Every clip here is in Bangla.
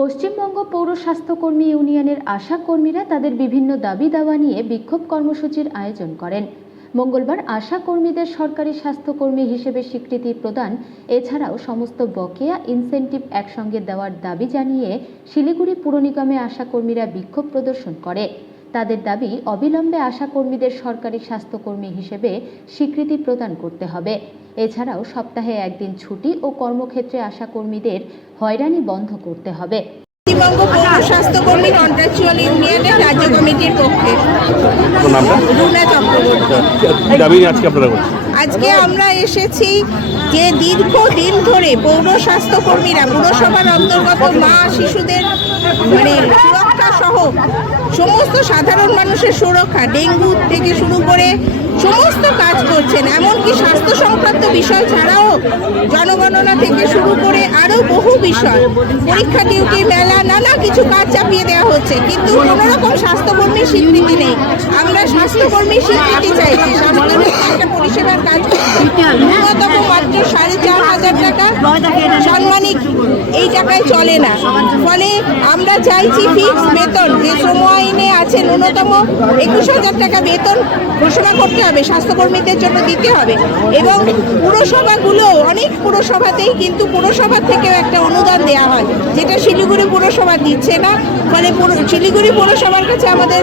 পশ্চিমবঙ্গ পৌর স্বাস্থ্যকর্মী ইউনিয়নের আশা কর্মীরা তাদের বিভিন্ন দাবি দাওয়া নিয়ে বিক্ষোভ কর্মসূচির আয়োজন করেন। মঙ্গলবার আশা কর্মীদের সরকারি স্বাস্থ্যকর্মী হিসেবে স্বীকৃতি প্রদান, এছাড়াও সমস্ত বকেয়া ইনসেন্টিভ একসঙ্গে দেওয়ার দাবি জানিয়ে শিলিগুড়ি পুর নিগমে আশা কর্মীরা বিক্ষোভ প্রদর্শন করে। তাদের দাবি অবিলম্বে আশা কর্মীদের সরকারি স্বাস্থ্যকর্মী হিসেবে স্বীকৃতি প্রদান করতে হবে। এছাড়াও সপ্তাহে একদিন ছুটি ও কর্মক্ষেত্রে আশা কর্মীদের হয়রানি বন্ধ করতে হবে। পশ্চিমবঙ্গ পৌর স্বাস্থ্যকর্মী কন্ট্রাকচুয়াল ইউনিয়নের রাজ্য কমিটির পক্ষে। রুনা চক্রবর্তী। কি দাবি নিয়ে আজকে আজকে আমরা এসেছি যে দীর্ঘ দিন ধরে পৌর স্বাস্থ্যকর্মীরা পুরসভার অন্তর্গত মা শিশুদের মানে সুরক্ষা সহ সমস্ত সাধারণ মানুষের সুরক্ষা ডেঙ্গু থেকে শুরু করে সমস্ত কাজ করছেন। এমনকি স্বাস্থ্য সংক্রান্ত বিষয় ছাড়াও জনগণনা থেকে শুরু করে আরও বহু বিষয়। পরীক্ষা ডিউটি মেলা নানা কিছু কাজ চাপিয়ে দেওয়া হচ্ছে। কিন্তু কোনো রকম স্বাস্থ্যকর্মীর স্বীকৃতি নেই। আমরা স্বাস্থ্যকর্মীর স্বীকৃতি চাইছি স্বাস্থ্যকর্মী একটা পরিষেবার কাজ করছে। ন্যূনতম মাত্র সাড়ে চার হাজার টাকা সাম্মানিক টাকায় চলে না। ফলে আমরা চাইছি ফিক্স বেতন। যে শ্রম আইনে আছে ন্যূনতম একুশ হাজার টাকা বেতন ঘোষণা করতে হবে, স্বাস্থ্যকর্মীদের জন্য দিতে হবে। এবং পুরসভাগুলো অনেক পুরসভাতেই কিন্তু পুরসভা থেকেও একটা অনুদান দেওয়া হয়, যেটা শিলিগুড়ি পুরসভা দিচ্ছে না। ফলে শিলিগুড়ি পুরসভার কাছে আমাদের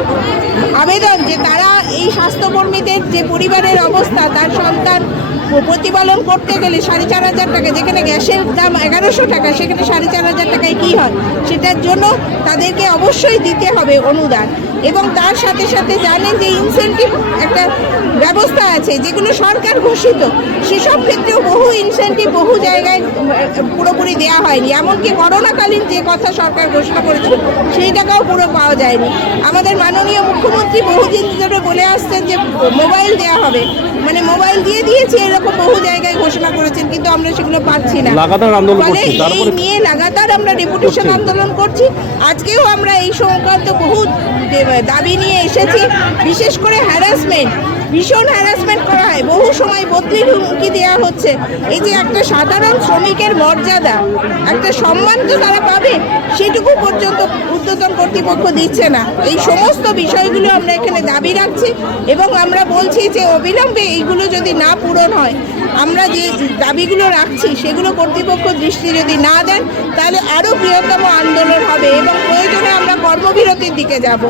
আবেদন যে তারা এই স্বাস্থ্যকর্মীদের যে পরিবারের অবস্থা, তার সন্তান প্রতিপালন করতে গেলে সাড়ে চার হাজার টাকা, যেখানে গ্যাসের দাম এগারোশো টাকা, সেখানে সাড়ে চার হাজার টাকায় কী হয়? সেটার জন্য তাদেরকে অবশ্যই দিতে হবে অনুদান। এবং তার সাথে সাথে জানেন যে ইনসেন্টিভ একটা ব্যবস্থা আছে, যেগুলো সরকার ঘোষিত। সেসব ক্ষেত্রেও বহু ইনসেন্টিভ বহু জায়গায় পুরোপুরি দেওয়া হয়নি। এমনকি করোনাকালীন যে কথা সরকার ঘোষণা করেছিল, সেই টাকাও পুরো পাওয়া যায়নি। আমাদের মাননীয় মুখ্যমন্ত্রী বহুদিন ধরে বলে আসছেন যে মোবাইল দেওয়া হবে। মানে মোবাইল দিয়ে দিয়েছে এরকম বহু জায়গায় ঘোষণা করেছেন কিন্তু আমরা সেগুলো পাচ্ছি না। লাগাতার আন্দোলন করছি তারপরে নিয়ে লাগাতার আমরা ডেপুটেশন আন্দোলন করছি। আজকেও আমরা এই সংক্রান্ত বহু দাবি নিয়ে এসেছি, বিশেষ করে হ্যারাসমেন্ট ভীষণ হ্যারাসমেন্ট করা হয়। বহু সময় বদলির হুমকি দেওয়া হচ্ছে। এই যে একটা সাধারণ শ্রমিকের মর্যাদা, একটা সম্মান তো তারা পাবে, সেটুকু পর্যন্ত ঊর্ধ্বতন কর্তৃপক্ষ দিচ্ছে না। এই সমস্ত বিষয়গুলো আমরা এখানে দাবি রাখছি এবং আমরা বলছি যে অবিলম্বে এইগুলো যদি না পূরণ হয়, আমরা যে দাবিগুলো রাখছি, সেগুলো কর্তৃপক্ষ দৃষ্টি যদি না দেন, তাহলে আরও বৃহত্তম আন্দোলন হবে এবং প্রয়োজনে আমরা কর্মবিরতির দিকে যাব।